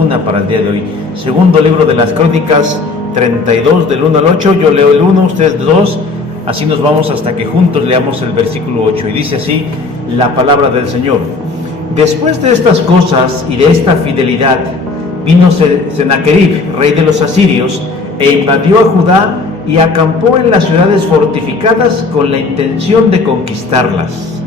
Una para el día de hoy. Segundo libro de las Crónicas 32 del 1 al 8. Yo leo el 1, ustedes 2. Así nos vamos hasta que juntos leamos el versículo 8. Y dice así la palabra del Señor. Después de estas cosas y de esta fidelidad, vino Sennacherib, rey de los asirios, e invadió a Judá y acampó en las ciudades fortificadas con la intención de conquistarlas.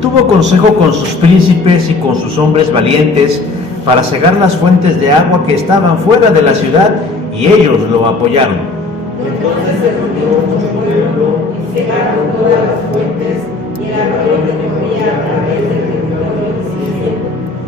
Tuvo consejo con sus príncipes y con sus hombres valientes para cegar las fuentes de agua que estaban fuera de la ciudad, y ellos lo apoyaron. Entonces se reunió mucho pueblo y cegaron todas las fuentes, y el arroyo que corría a través del territorio de Siria.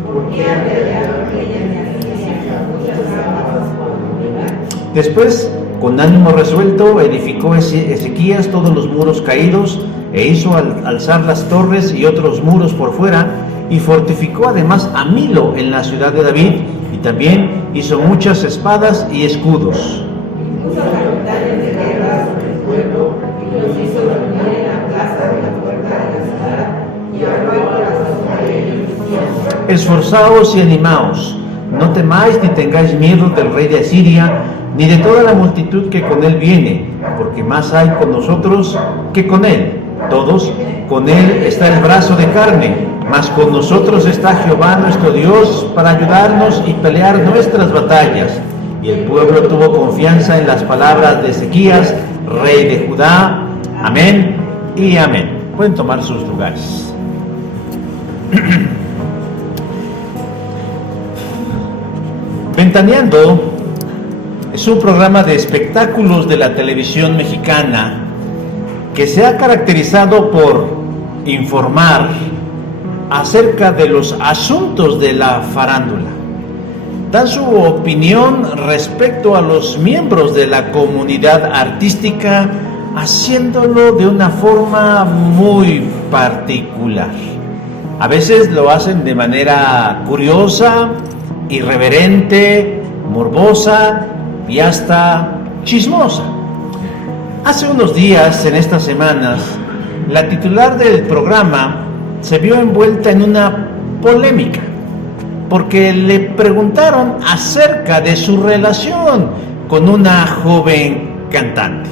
¿Por qué apedrearon aquella Asiria muchas aguas por lugar? Después, con ánimo resuelto, edificó Ezequías todos los muros caídos, e hizo alzar las torres y otros muros por fuera, y fortificó además a Milo en la ciudad de David, y también hizo muchas espadas y escudos. Y puso capitanes de guerra sobre el pueblo, y los hizo reunir en la plaza de la puerta de la ciudad, y habló al corazón de ellos, diciendo: Esforzaos y animaos, no temáis ni tengáis miedo del rey de Asiria, ni de toda la multitud que con él viene, porque más hay con nosotros que con él. Todos, con él está el brazo de carne, mas con nosotros está Jehová nuestro Dios para ayudarnos y pelear nuestras batallas. Y el pueblo tuvo confianza en las palabras de Ezequías, rey de Judá. Amén y amén. Pueden tomar sus lugares. Ventaneando es un programa de espectáculos de la televisión mexicana que se ha caracterizado por informar acerca de los asuntos de la farándula. Dan su opinión respecto a los miembros de la comunidad artística, haciéndolo de una forma muy particular. A veces lo hacen de manera curiosa, irreverente, morbosa y hasta chismosa. Hace unos días, en estas semanas, la titular del programa se vio envuelta en una polémica, porque le preguntaron acerca de su relación con una joven cantante.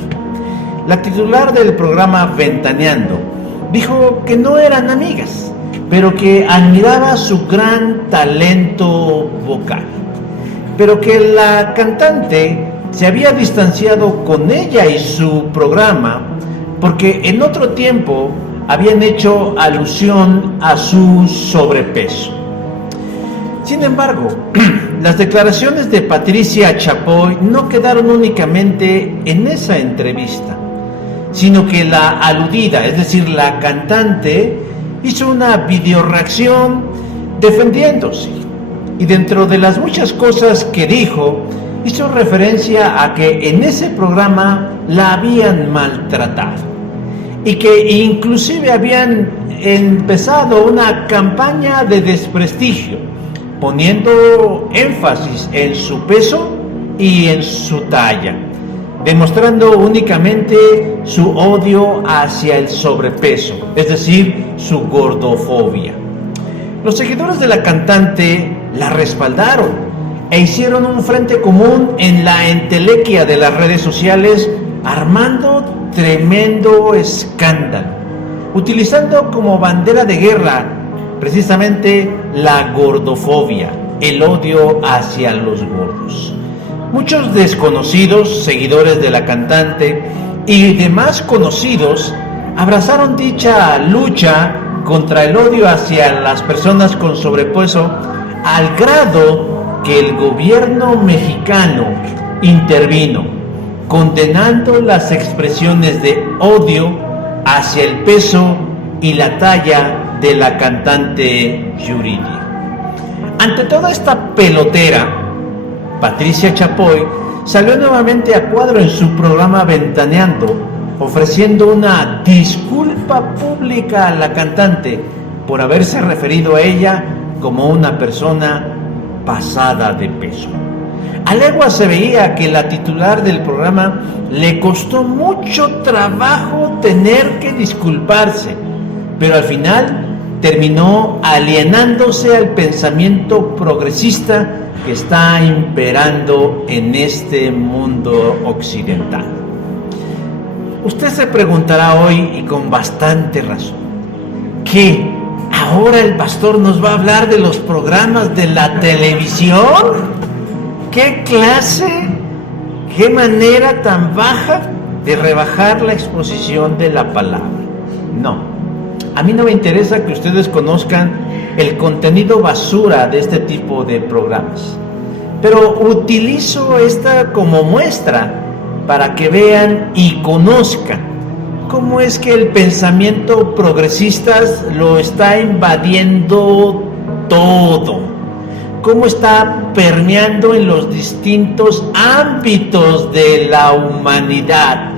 La titular del programa Ventaneando dijo que no eran amigas, pero que admiraba su gran talento vocal, pero que la cantante se había distanciado con ella y su programa porque en otro tiempo habían hecho alusión a su sobrepeso. Sin embargo, las declaraciones de Patricia Chapoy no quedaron únicamente en esa entrevista, sino que la aludida, es decir, la cantante, hizo una videoreacción defendiéndose, y dentro de las muchas cosas que dijo, hizo referencia a que en ese programa la habían maltratado y que inclusive habían empezado una campaña de desprestigio, poniendo énfasis en su peso y en su talla, demostrando únicamente su odio hacia el sobrepeso, es decir, su gordofobia. Los seguidores de la cantante la respaldaron e hicieron un frente común en la entelequia de las redes sociales, armando tremendo escándalo, utilizando como bandera de guerra precisamente la gordofobia, el odio hacia los gordos. Muchos desconocidos, seguidores de la cantante y demás conocidos, abrazaron dicha lucha contra el odio hacia las personas con sobrepeso, al grado que el gobierno mexicano intervino, condenando las expresiones de odio hacia el peso y la talla de la cantante Yuridia. Ante toda esta pelotera, Patricia Chapoy salió nuevamente a cuadro en su programa Ventaneando, ofreciendo una disculpa pública a la cantante por haberse referido a ella como una persona pasada de peso. A legua se veía que la titular del programa le costó mucho trabajo tener que disculparse, pero al final terminó alienándose al pensamiento progresista que está imperando en este mundo occidental. Usted se preguntará hoy, y con bastante razón, ¿qué? ¿Ahora el pastor nos va a hablar de los programas de la televisión? ¿Qué clase, qué manera tan baja de rebajar la exposición de la palabra? No, a mí no me interesa que ustedes conozcan el contenido basura de este tipo de programas, pero utilizo esta como muestra para que vean y conozcan cómo es que el pensamiento progresista lo está invadiendo todo, cómo está permeando en los distintos ámbitos de la humanidad,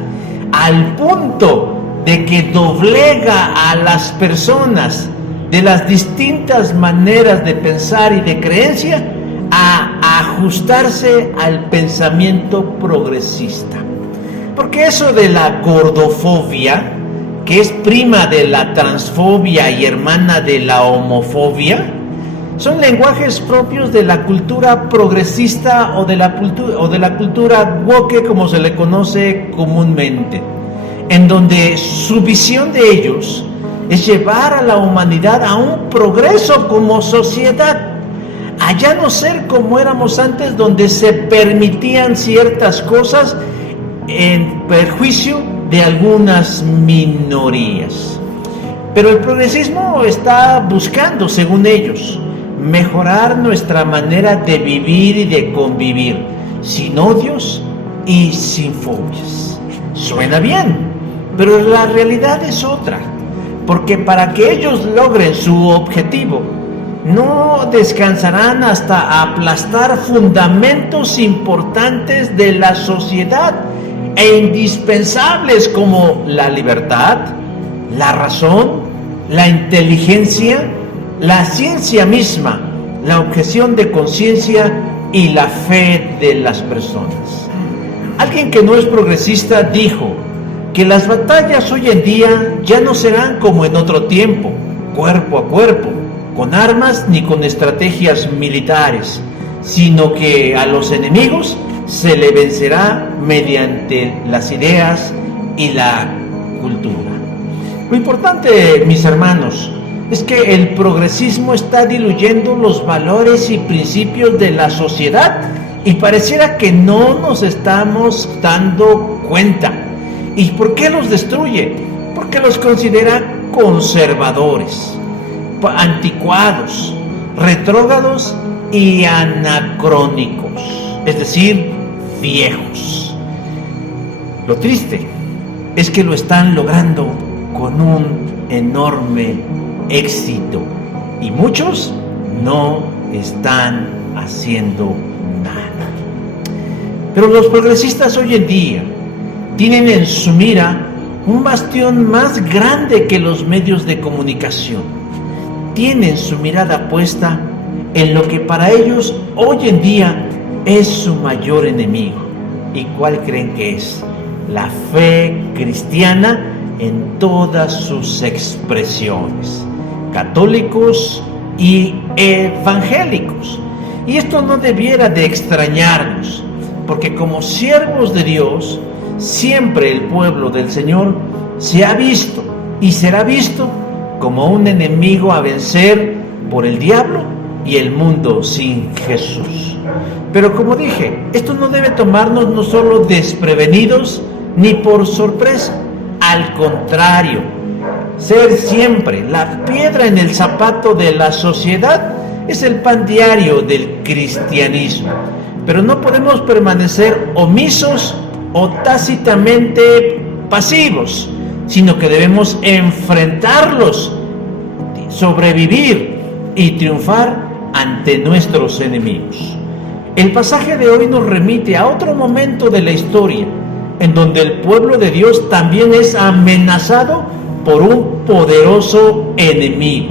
al punto de que doblega a las personas de las distintas maneras de pensar y de creencia a ajustarse al pensamiento progresista. Porque eso de la gordofobia, que es prima de la transfobia y hermana de la homofobia, son lenguajes propios de la cultura progresista o de la cultura woke, como se le conoce comúnmente, en donde su visión de ellos es llevar a la humanidad a un progreso como sociedad, a ya no ser como éramos antes, donde se permitían ciertas cosas en perjuicio de algunas minorías. Pero el progresismo está buscando, según ellos, mejorar nuestra manera de vivir y de convivir, sin odios y sin fobias. Suena bien, pero la realidad es otra, porque para que ellos logren su objetivo, no descansarán hasta aplastar fundamentos importantes de la sociedad e indispensables como la libertad, la razón, la inteligencia, la ciencia misma, la objeción de conciencia y la fe de las personas. Alguien que no es progresista dijo que las batallas hoy en día ya no serán como en otro tiempo, cuerpo a cuerpo, con armas ni con estrategias militares, sino que a los enemigos se le vencerá mediante las ideas y la cultura. Lo importante, mis hermanos, es que el progresismo está diluyendo los valores y principios de la sociedad y pareciera que no nos estamos dando cuenta. ¿Y por qué los destruye? Porque los considera conservadores, anticuados, retrógrados y anacrónicos, es decir, viejos. Lo triste es que lo están logrando con un enorme éxito y muchos no están haciendo nada. Pero los progresistas hoy en día tienen en su mira un bastión más grande que los medios de comunicación. Tienen su mirada puesta en lo que para ellos hoy en día es su mayor enemigo. ¿Y cuál creen que es? La fe cristiana en todas sus expresiones, católicos y evangélicos. Y esto no debiera de extrañarnos, porque como siervos de Dios, siempre el pueblo del Señor se ha visto y será visto como un enemigo a vencer por el diablo y el mundo sin Jesús. Pero como dije, esto no debe tomarnos no solo desprevenidos ni por sorpresa, al contrario, ser siempre la piedra en el zapato de la sociedad es el pan diario del cristianismo. Pero no podemos permanecer omisos o tácitamente pasivos, sino que debemos enfrentarlos, sobrevivir y triunfar ante nuestros enemigos. El pasaje de hoy nos remite a otro momento de la historia, en donde el pueblo de Dios también es amenazado por un poderoso enemigo.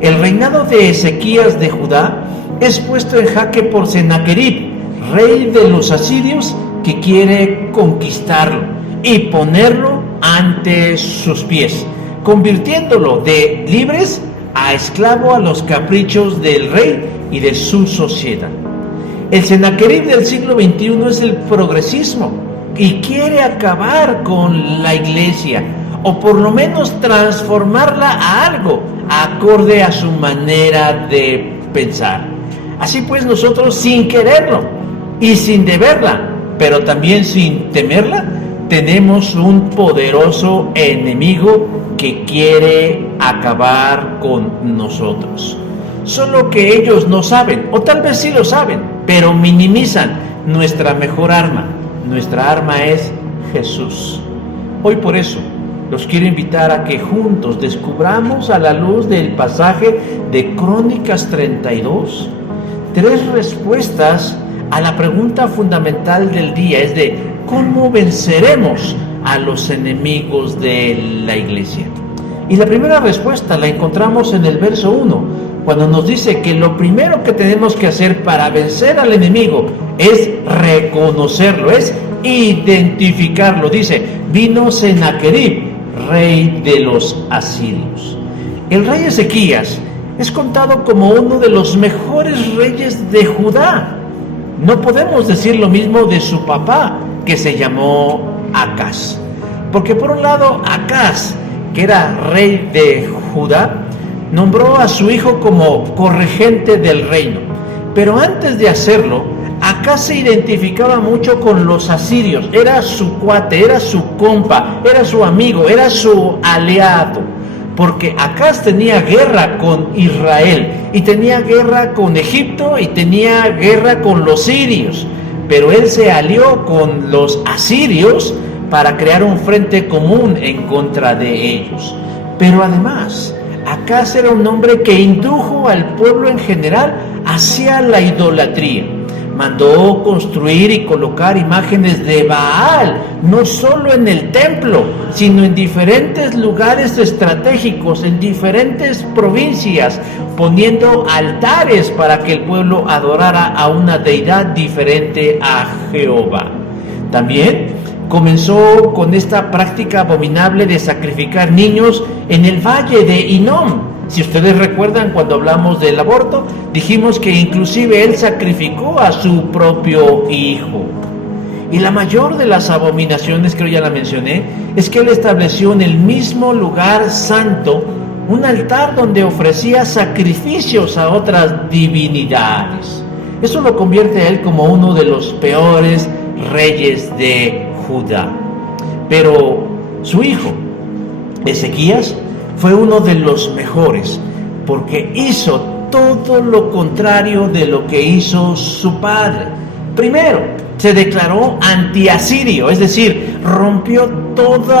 El reinado de Ezequías de Judá es puesto en jaque por Sennacherib, rey de los asirios, que quiere conquistarlo y ponerlo ante sus pies. convirtiéndolo de libres a esclavo a los caprichos del rey y de su sociedad. El Sennacherib del siglo XXI es el progresismo y quiere acabar con la iglesia, o por lo menos transformarla a algo acorde a su manera de pensar. Así pues, nosotros, sin quererlo y sin deberla, pero también sin temerla, tenemos un poderoso enemigo que quiere acabar con nosotros. Solo que ellos no saben, o tal vez sí lo saben, pero minimizan nuestra mejor arma. Nuestra arma es Jesús. Hoy por eso los quiero invitar a que juntos descubramos, a la luz del pasaje de Crónicas 32, 3 respuestas a la pregunta fundamental del día, es de ¿cómo venceremos a los enemigos de la iglesia? Y la primera respuesta la encontramos en el verso 1, cuando nos dice que lo primero que tenemos que hacer para vencer al enemigo es reconocerlo, es identificarlo. Dice, vino Sennacherib, rey de los asirios. El rey Ezequías es contado como uno de los mejores reyes de Judá. No podemos decir lo mismo de su papá, que se llamó Acaz. Porque por un lado, Acaz, que era rey de Judá, nombró a su hijo como corregente del reino. Pero antes de hacerlo, Acaz se identificaba mucho con los asirios. Era su cuate, era su compa, era su amigo, era su aliado. Porque Acaz tenía guerra con Israel, y tenía guerra con Egipto, y tenía guerra con los sirios. Pero él se alió con los asirios para crear un frente común en contra de ellos. Pero además, Acaz era un hombre que indujo al pueblo en general hacia la idolatría. Mandó construir y colocar imágenes de Baal, no solo en el templo, sino en diferentes lugares estratégicos, en diferentes provincias, poniendo altares para que el pueblo adorara a una deidad diferente a Jehová. También comenzó con esta práctica abominable de sacrificar niños en el valle de Hinnom. Si ustedes recuerdan, cuando hablamos del aborto, dijimos que inclusive él sacrificó a su propio hijo. Y la mayor de las abominaciones, creo ya la mencioné, es que él estableció en el mismo lugar santo un altar donde ofrecía sacrificios a otras divinidades. Eso lo convierte a él como uno de los peores reyes de Judá. Pero su hijo, Ezequías, fue uno de los mejores, porque hizo todo lo contrario de lo que hizo su padre. Primero, se declaró anti-asirio, es decir, rompió todo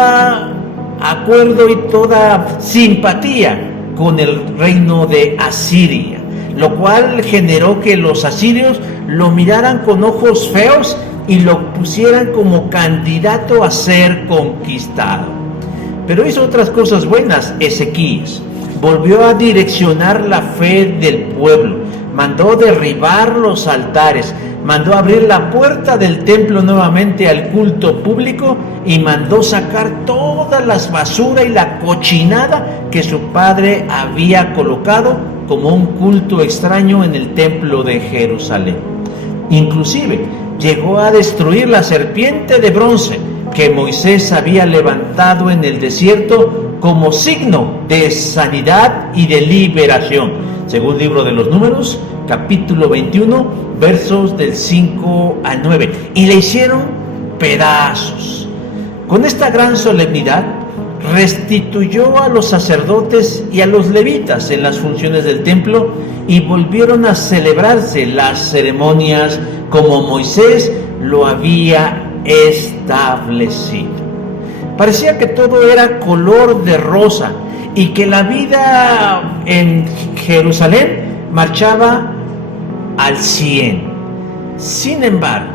acuerdo y toda simpatía con el reino de Asiria, lo cual generó que los asirios lo miraran con ojos feos y lo pusieran como candidato a ser conquistado. Pero hizo otras cosas buenas Ezequías. Volvió a direccionar la fe del pueblo, mandó derribar los altares, mandó abrir la puerta del templo nuevamente al culto público y mandó sacar todas las basura y la cochinada que su padre había colocado como un culto extraño en el templo de Jerusalén. Inclusive llegó a destruir la serpiente de bronce que Moisés había levantado en el desierto como signo de sanidad y de liberación, según el libro de los Números, capítulo 21, versos del 5 al 9, y le hicieron pedazos. Con esta gran solemnidad, restituyó a los sacerdotes y a los levitas en las funciones del templo, y volvieron a celebrarse las ceremonias como Moisés lo había establecido. Parecía que todo era color de rosa y que la vida en Jerusalén marchaba al 100. Sin embargo,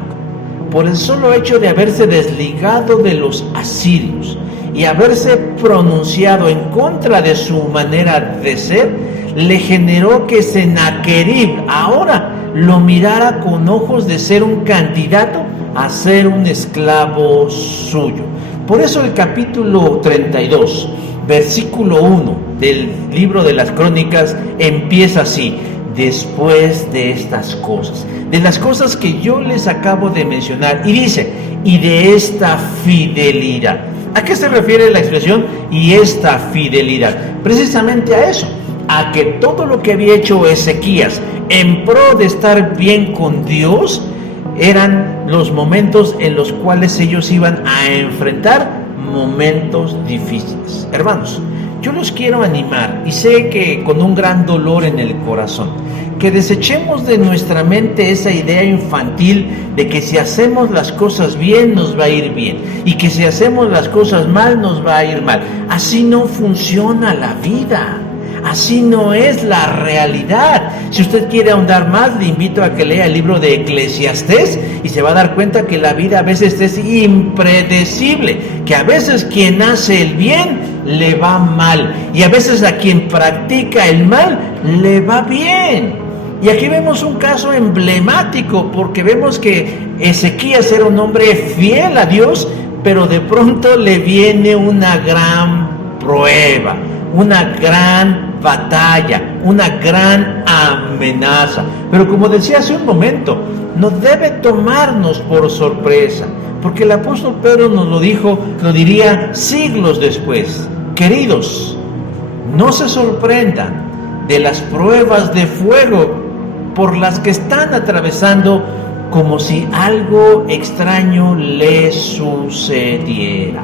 por el solo hecho de haberse desligado de los asirios y haberse pronunciado en contra de su manera de ser, le generó que Sennacherib ahora lo mirara con ojos de ser un candidato a ser un esclavo suyo. Por eso el capítulo 32 versículo 1 del libro de las Crónicas empieza así: después de estas cosas, de las cosas que yo les acabo de mencionar, y dice, y de esta fidelidad. ¿A qué se refiere la expresión y esta fidelidad? Precisamente a eso, a que todo lo que había hecho Ezequías en pro de estar bien con Dios, eran los momentos en los cuales ellos iban a enfrentar momentos difíciles. Hermanos, yo los quiero animar, y sé que con un gran dolor en el corazón, que desechemos de nuestra mente esa idea infantil de que si hacemos las cosas bien nos va a ir bien, y que si hacemos las cosas mal nos va a ir mal. Así no funciona la vida. Así no es la realidad. Si usted quiere ahondar más, le invito a que lea el libro de Eclesiastés y se va a dar cuenta que la vida a veces es impredecible, que a veces quien hace el bien le va mal y a veces a quien practica el mal le va bien. Y aquí vemos un caso emblemático, porque vemos que Ezequías era un hombre fiel a Dios, pero de pronto le viene una gran prueba, una gran batalla, una gran amenaza. Pero como decía hace un momento, no debe tomarnos por sorpresa, porque el apóstol Pedro nos lo dijo, lo diría siglos después. Queridos, no se sorprendan de las pruebas de fuego por las que están atravesando, como si algo extraño les sucediera.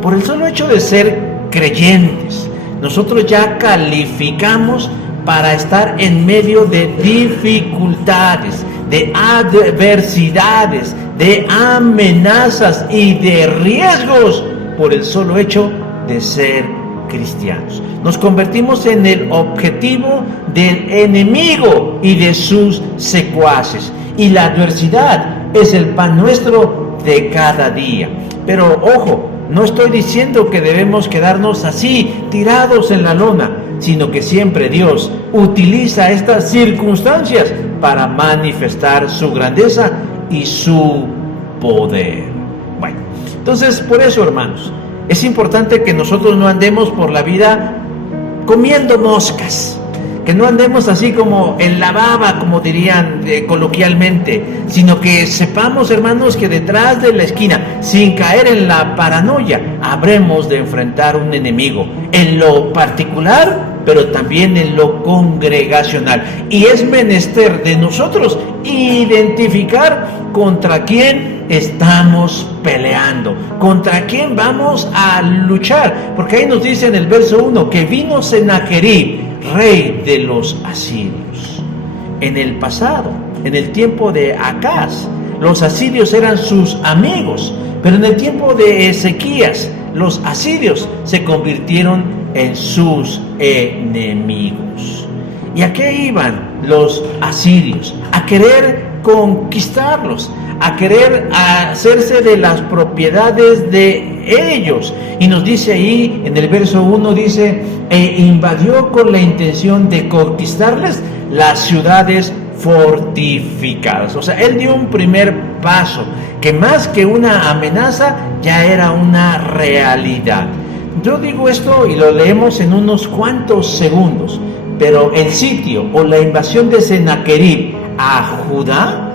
Por el solo hecho de ser creyentes, nosotros ya calificamos para estar en medio de dificultades, de adversidades, de amenazas y de riesgos por el solo hecho de ser cristianos. Nos convertimos en el objetivo del enemigo y de sus secuaces, y la adversidad es el pan nuestro de cada día. Pero ojo, no estoy diciendo que debemos quedarnos así, tirados en la lona, sino que siempre Dios utiliza estas circunstancias para manifestar su grandeza y su poder. Bueno, entonces por eso, hermanos, es importante que nosotros no andemos por la vida comiendo moscas, que no andemos así como en la baba, como dirían coloquialmente, sino que sepamos, hermanos, que detrás de la esquina, sin caer en la paranoia, habremos de enfrentar un enemigo, en lo particular, pero también en lo congregacional. Y es menester de nosotros identificar contra quién estamos peleando, contra quién vamos a luchar, porque ahí nos dice en el verso 1 que vino Sennacherib, rey de los asirios. En el pasado, en el tiempo de Acaz, los asirios eran sus amigos, pero en el tiempo de Ezequías, los asirios se convirtieron en sus enemigos. ¿Y a qué iban los asirios? A querer conquistarlos, a querer hacerse de las propiedades de ellos. Y nos dice ahí, en el verso 1 dice, e invadió con la intención de conquistarles las ciudades fortificadas. O sea, él dio un primer paso, que más que una amenaza, ya era una realidad. Yo digo esto y lo leemos en unos cuantos segundos, pero el sitio o la invasión de Sennacherib a Judá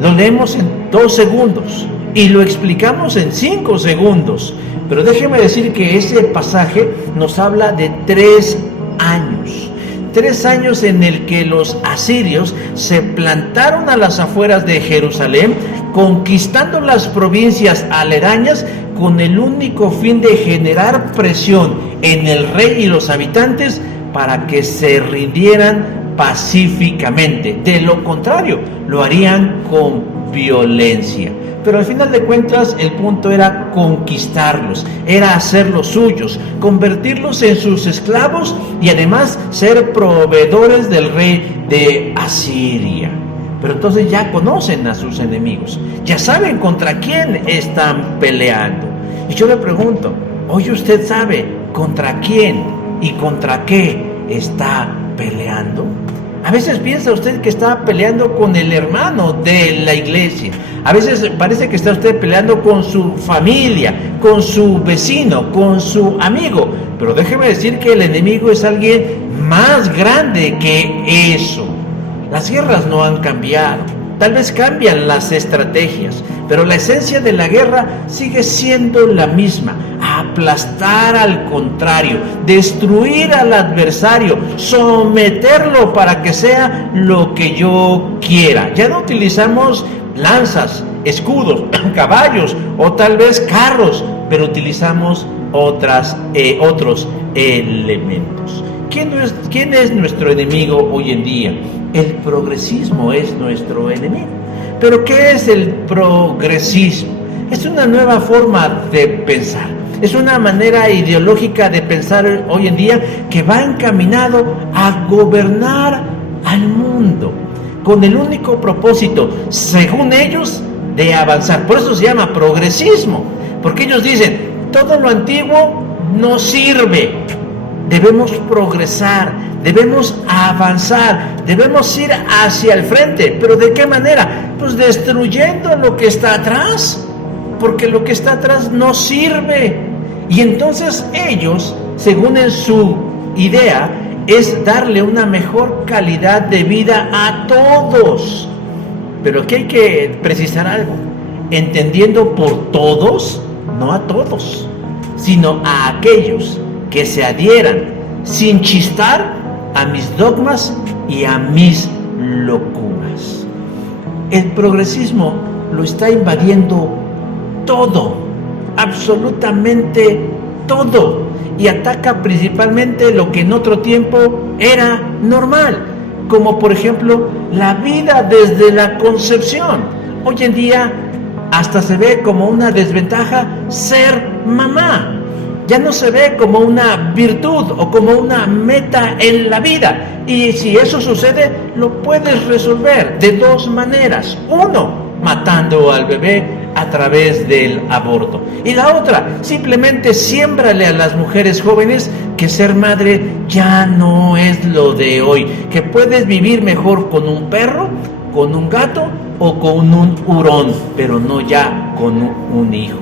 lo leemos en 2 segundos y lo explicamos en 5 segundos. Pero déjeme decir que ese pasaje nos habla de 3 años. 3 años en el que los asirios se plantaron a las afueras de Jerusalén, conquistando las provincias aledañas con el único fin de generar presión en el rey y los habitantes para que se rindieran pacíficamente. De lo contrario, lo harían con violencia. Pero al final de cuentas el punto era conquistarlos, era hacerlos suyos, convertirlos en sus esclavos y además ser proveedores del rey de Asiria. Pero entonces ya conocen a sus enemigos, ya saben contra quién están peleando. Y yo le pregunto, ¿hoy usted sabe contra quién y contra qué está peleando? A veces piensa usted que está peleando con el hermano de la iglesia. A veces parece que está usted peleando con su familia, con su vecino, con su amigo. Pero déjeme decir que el enemigo es alguien más grande que eso. Las guerras no han cambiado. Tal vez cambian las estrategias, pero la esencia de la guerra sigue siendo la misma: aplastar al contrario, destruir al adversario, someterlo para que sea lo que yo quiera. Ya no utilizamos lanzas, escudos, caballos o tal vez carros, pero utilizamos otros elementos. ¿Quién es nuestro enemigo hoy en día? El progresismo es nuestro enemigo. ¿Pero qué es el progresismo? Es una nueva forma de pensar. Es una manera ideológica de pensar hoy en día que va encaminado a gobernar al mundo con el único propósito, según ellos, de avanzar. Por eso se llama progresismo, porque ellos dicen, todo lo antiguo no sirve. Debemos progresar, debemos avanzar, debemos ir hacia el frente. ¿Pero de qué manera? Pues destruyendo lo que está atrás, porque lo que está atrás no sirve. Y entonces ellos, según en su idea, es darle una mejor calidad de vida a todos. Pero aquí hay que precisar algo: entendiendo por todos, no a todos, sino a aquellos que se adhieran sin chistar a mis dogmas y a mis locuras. El progresismo lo está invadiendo todo, absolutamente todo, y ataca principalmente lo que en otro tiempo era normal, como por ejemplo la vida desde la concepción. Hoy en día hasta se ve como una desventaja ser mamá. Ya no se ve como una virtud o como una meta en la vida. Y si eso sucede, lo puedes resolver de dos maneras. Uno, matando al bebé a través del aborto. Y la otra, simplemente siémbrale a las mujeres jóvenes que ser madre ya no es lo de hoy. Que puedes vivir mejor con un perro, con un gato o con un hurón, pero no ya con un hijo.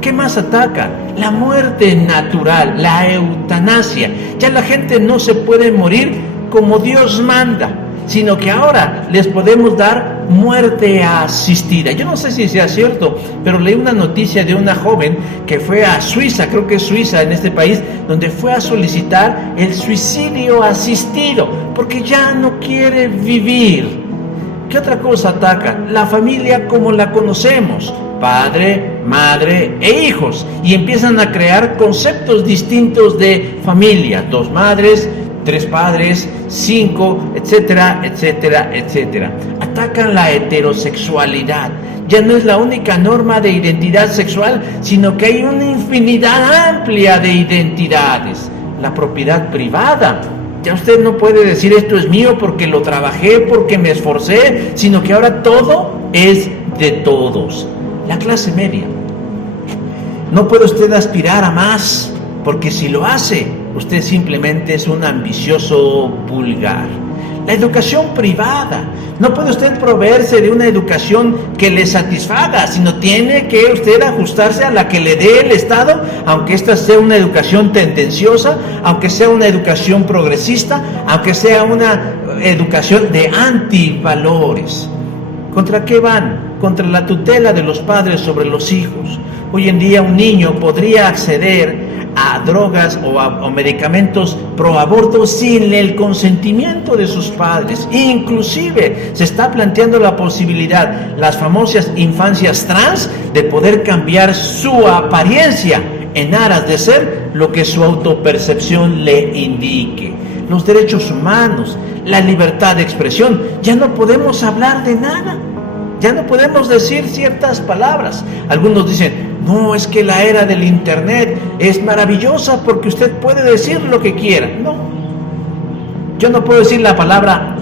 ¿Qué más ataca? La muerte natural, la eutanasia. Ya la gente no se puede morir como Dios manda, sino que ahora les podemos dar muerte asistida. Yo no sé si sea cierto, pero leí una noticia de una joven que fue a Suiza, creo que es Suiza en este país, donde fue a solicitar el suicidio asistido, porque ya no quiere vivir. ¿Qué otra cosa ataca? La familia como la conocemos: padre, madre e hijos, y empiezan a crear conceptos distintos de familia: 2 madres, 3 padres, 5, etcétera, etcétera, etcétera. Atacan la heterosexualidad. Ya no es la única norma de identidad sexual, sino que hay una infinidad amplia de identidades. La propiedad privada. Ya usted no puede decir esto es mío porque lo trabajé, porque me esforcé, sino que ahora todo es de todos. La clase media. No puede usted aspirar a más, porque si lo hace, usted simplemente es un ambicioso vulgar. La educación privada. No puede usted proveerse de una educación que le satisfaga, sino tiene que usted ajustarse a la que le dé el Estado, aunque esta sea una educación tendenciosa, aunque sea una educación progresista, aunque sea una educación de antivalores. ¿Contra qué van? Contra la tutela de los padres sobre los hijos. Hoy en día un niño podría acceder a drogas o medicamentos pro aborto sin el consentimiento de sus padres. Inclusive se está planteando la posibilidad, las famosas infancias trans, de poder cambiar su apariencia en aras de ser lo que su autopercepción le indique. Los derechos humanos, la libertad de expresión, ya no podemos hablar de nada. Ya no podemos decir ciertas palabras. Algunos dicen, no, es que la era del internet es maravillosa porque usted puede decir lo que quiera. No, yo no puedo decir la palabra,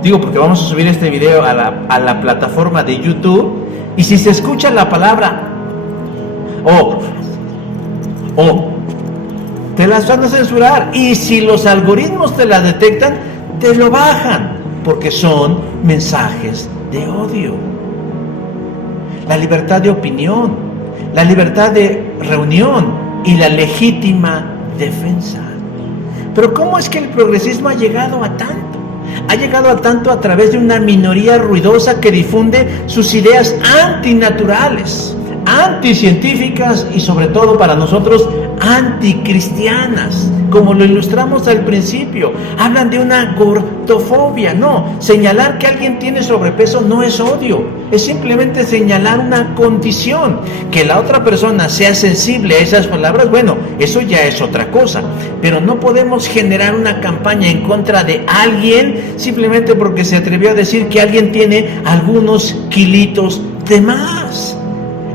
digo porque vamos a subir este video a la plataforma de YouTube, y si se escucha la palabra te las van a censurar. Y si los algoritmos te las detectan, te lo bajan, porque son mensajes de odio. La libertad de opinión, la libertad de reunión y la legítima defensa. Pero ¿cómo es que el progresismo ha llegado a tanto? Ha llegado a tanto a través de una minoría ruidosa que difunde sus ideas antinaturales, anticientíficas y sobre todo para nosotros anticristianas, como lo ilustramos al principio. Hablan de una gordofobia. No, señalar que alguien tiene sobrepeso no es odio, es simplemente señalar una condición. Que la otra persona sea sensible a esas palabras, bueno, eso ya es otra cosa, pero no podemos generar una campaña en contra de alguien simplemente porque se atrevió a decir que alguien tiene algunos kilitos de más.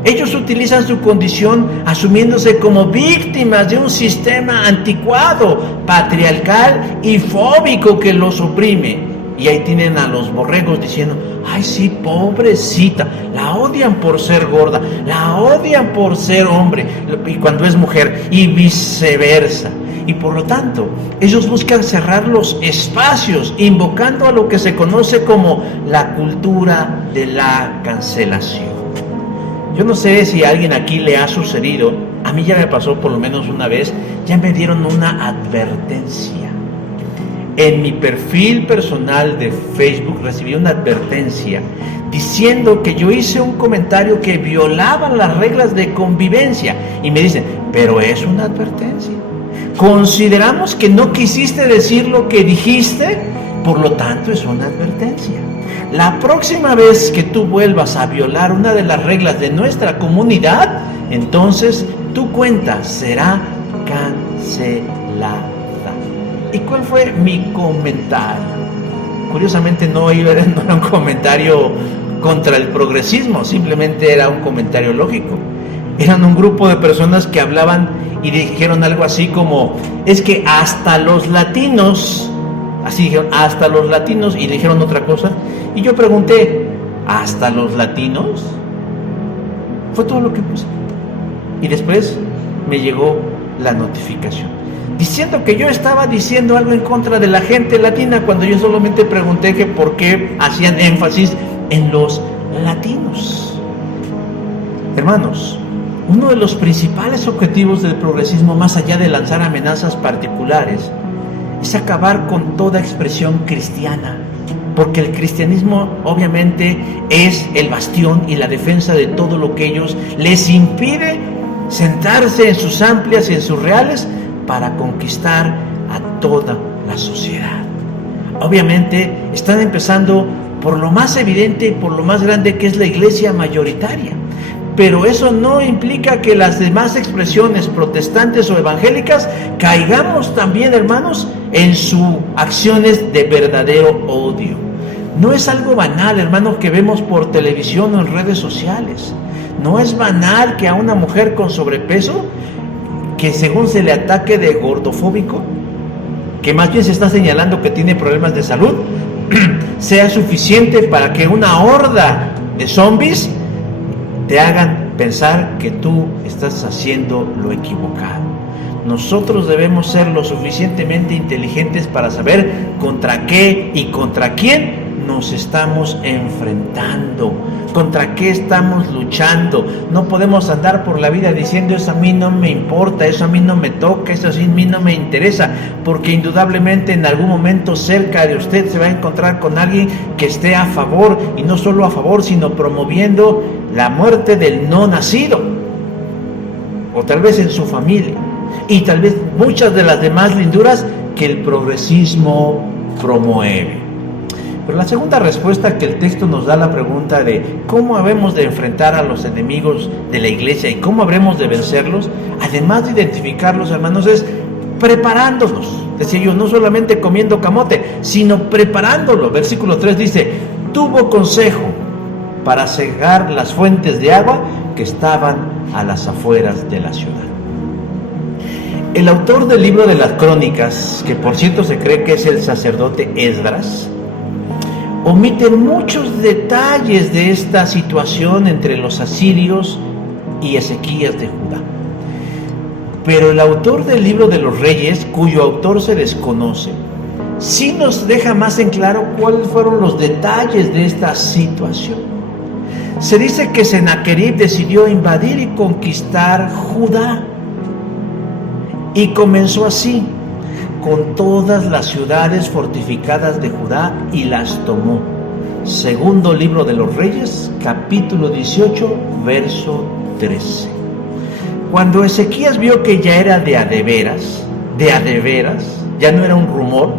Ellos utilizan su condición asumiéndose como víctimas de un sistema anticuado, patriarcal y fóbico que los oprime. Y ahí tienen a los borregos diciendo, ay sí, pobrecita, la odian por ser gorda, la odian por ser hombre, y cuando es mujer, y viceversa. Y por lo tanto, ellos buscan cerrar los espacios, invocando a lo que se conoce como la cultura de la cancelación. Yo no sé si a alguien aquí le ha sucedido, a mí ya me pasó por lo menos una vez, ya me dieron una advertencia. En mi perfil personal de Facebook recibí una advertencia diciendo que yo hice un comentario que violaba las reglas de convivencia. Y me dicen, pero es una advertencia. Consideramos que no quisiste decir lo que dijiste, por lo tanto es una advertencia. La próxima vez que tú vuelvas a violar una de las reglas de nuestra comunidad, entonces tu cuenta será cancelada. ¿Y cuál fue mi comentario? Curiosamente no era un comentario contra el progresismo, simplemente era un comentario lógico. Eran un grupo de personas que hablaban y dijeron algo así como, es que hasta los latinos, así dijeron, hasta los latinos, y dijeron otra cosa. Y yo pregunté, ¿hasta los latinos? Fue todo lo que puse. Y después me llegó la notificación, diciendo que yo estaba diciendo algo en contra de la gente latina, cuando yo solamente pregunté que por qué hacían énfasis en los latinos. Hermanos, uno de los principales objetivos del progresismo, más allá de lanzar amenazas particulares, es acabar con toda expresión cristiana, porque el cristianismo obviamente es el bastión y la defensa de todo lo que ellos les impide sentarse en sus amplias y en sus reales para conquistar a toda la sociedad. Obviamente están empezando por lo más evidente y por lo más grande, que es la iglesia mayoritaria. Pero eso no implica que las demás expresiones protestantes o evangélicas caigamos también, hermanos, en sus acciones de verdadero odio. No es algo banal, hermanos, que vemos por televisión o en redes sociales. No es banal que a una mujer con sobrepeso, que según se le ataque de gordofóbico, que más bien se está señalando que tiene problemas de salud, sea suficiente para que una horda de zombies te hagan pensar que tú estás haciendo lo equivocado. Nosotros debemos ser lo suficientemente inteligentes para saber contra qué y contra quién nos estamos enfrentando, contra qué estamos luchando. No podemos andar por la vida diciendo, eso a mí no me importa, eso a mí no me toca, eso a mí no me interesa, porque indudablemente en algún momento cerca de usted se va a encontrar con alguien que esté a favor, y no solo a favor, sino promoviendo la muerte del no nacido, o tal vez en su familia, y tal vez muchas de las demás linduras que el progresismo promueve. Pero la segunda respuesta que el texto nos da a la pregunta de cómo habemos de enfrentar a los enemigos de la iglesia y cómo habremos de vencerlos, además de identificarlos, hermanos, es preparándonos. Decía yo, no solamente comiendo camote, sino preparándolo. Versículo 3 dice, tuvo consejo para cegar las fuentes de agua que estaban a las afueras de la ciudad. El autor del libro de las Crónicas, que por cierto se cree que es el sacerdote Esdras, omite muchos detalles de esta situación entre los asirios y Ezequías de Judá. Pero el autor del libro de los Reyes, cuyo autor se desconoce, sí nos deja más en claro cuáles fueron los detalles de esta situación. Se dice que Sennacherib decidió invadir y conquistar Judá. Y comenzó así, con todas las ciudades fortificadas de Judá, y las tomó. Segundo libro de los Reyes, capítulo 18, verso 13. Cuando Ezequías vio que ya era de a de veras, ya no era un rumor,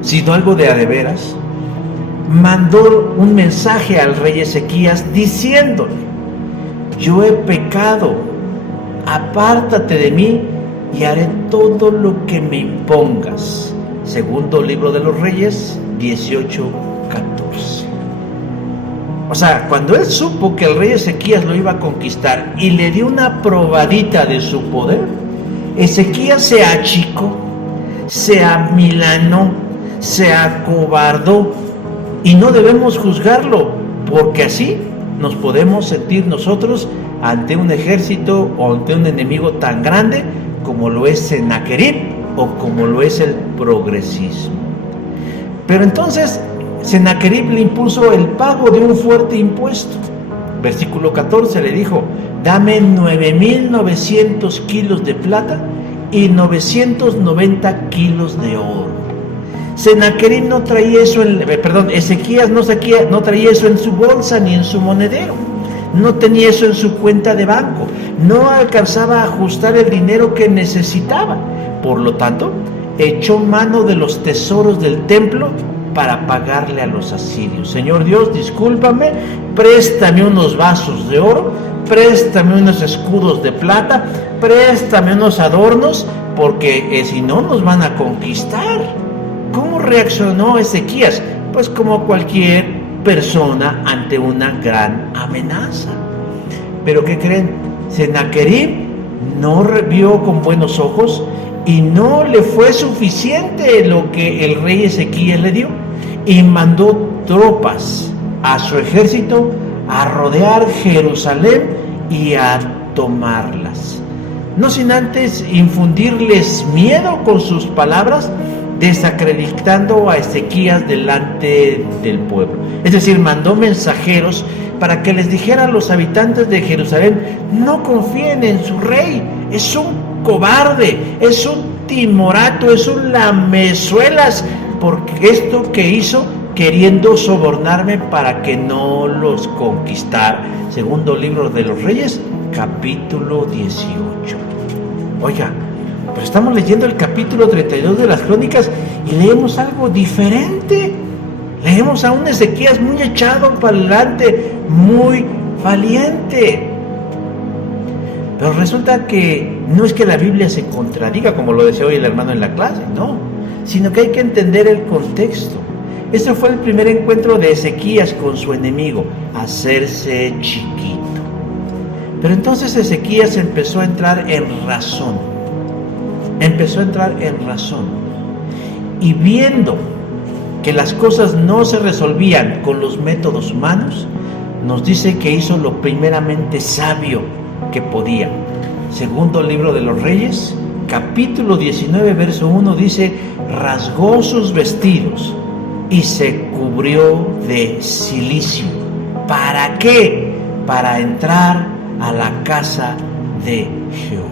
sino algo de a de veras, mandó un mensaje al rey Ezequías diciéndole: yo he pecado, apártate de mí y haré todo lo que me impongas. Segundo libro de los Reyes, 18, 14. O sea, cuando él supo que el rey Ezequías lo iba a conquistar y le dio una probadita de su poder, Ezequías se achicó, se amilanó, se acobardó, y no debemos juzgarlo, porque así nos podemos sentir nosotros ante un ejército o ante un enemigo tan grande como lo es Sennacherib o como lo es el progresismo. Pero entonces Sennacherib le impuso el pago de un fuerte impuesto. Versículo 14 le dijo: dame 9,900 kilos de plata y 990 kilos de oro. Sennacherib no traía eso, Ezequías no traía eso en su bolsa ni en su monedero. No tenía eso en su cuenta de banco. No alcanzaba a ajustar el dinero que necesitaba. Por lo tanto, echó mano de los tesoros del templo para pagarle a los asirios. Señor Dios, discúlpame, préstame unos vasos de oro, préstame unos escudos de plata, préstame unos adornos, porque si no nos van a conquistar. ¿Cómo reaccionó Ezequías? Pues como cualquier persona ante una gran amenaza. Pero ¿qué creen? Sennacherib no vio con buenos ojos y no le fue suficiente lo que el rey Ezequías le dio, y mandó tropas a su ejército a rodear Jerusalén y a tomarlas, no sin antes infundirles miedo con sus palabras, desacreditando a Ezequías delante del pueblo. Es decir, mandó mensajeros para que les dijera a los habitantes de Jerusalén: no confíen en su rey, es un cobarde, es un timorato, es un lamezuelas, porque esto que hizo queriendo sobornarme para que no los conquistara. Segundo libro de los Reyes, capítulo 18. Oiga, pero estamos leyendo el capítulo 32 de las Crónicas y leemos algo diferente. Leemos a un Ezequías muy echado para adelante, muy valiente. Pero resulta que no es que la Biblia se contradiga, como lo decía hoy el hermano en la clase, no, sino que hay que entender el contexto. Ese fue el primer encuentro de Ezequías con su enemigo, hacerse chiquito. Pero entonces Ezequías empezó a entrar en razón. Y viendo que las cosas no se resolvían con los métodos humanos, nos dice que hizo lo primeramente sabio que podía. Segundo libro de los Reyes, capítulo 19, verso 1, dice: rasgó sus vestidos y se cubrió de cilicio. ¿Para qué? Para entrar a la casa de Jehová.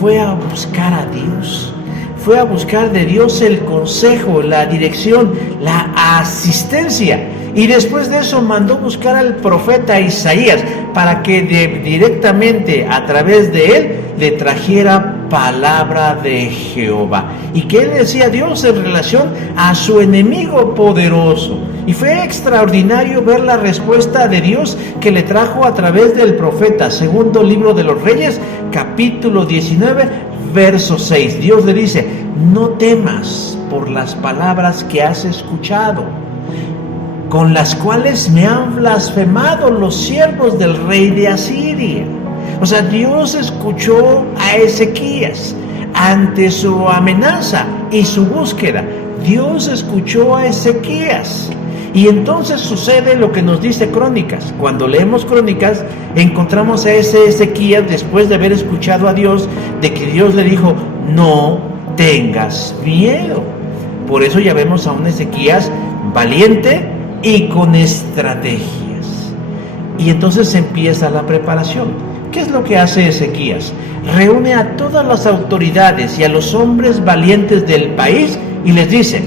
Fue a buscar a Dios, fue a buscar de Dios el consejo, la dirección, la asistencia, y después de eso mandó buscar al profeta Isaías para que directamente a través de él le trajera palabra de Jehová, y que él decía a Dios en relación a su enemigo poderoso. Y fue extraordinario ver la respuesta de Dios que le trajo a través del profeta. Segundo libro de los Reyes, capítulo 19, verso 6. Dios le dice: no temas por las palabras que has escuchado, con las cuales me han blasfemado los siervos del rey de Asiria. O sea, Dios escuchó a Ezequías ante su amenaza y su búsqueda. Dios escuchó a Ezequías. Y entonces sucede lo que nos dice Crónicas. Cuando leemos Crónicas, encontramos a ese Ezequías después de haber escuchado a Dios, de que Dios le dijo, no tengas miedo. Por eso ya vemos a un Ezequías valiente y con estrategias. Y entonces empieza la preparación. ¿Qué es lo que hace Ezequías? Reúne a todas las autoridades y a los hombres valientes del país y les dice,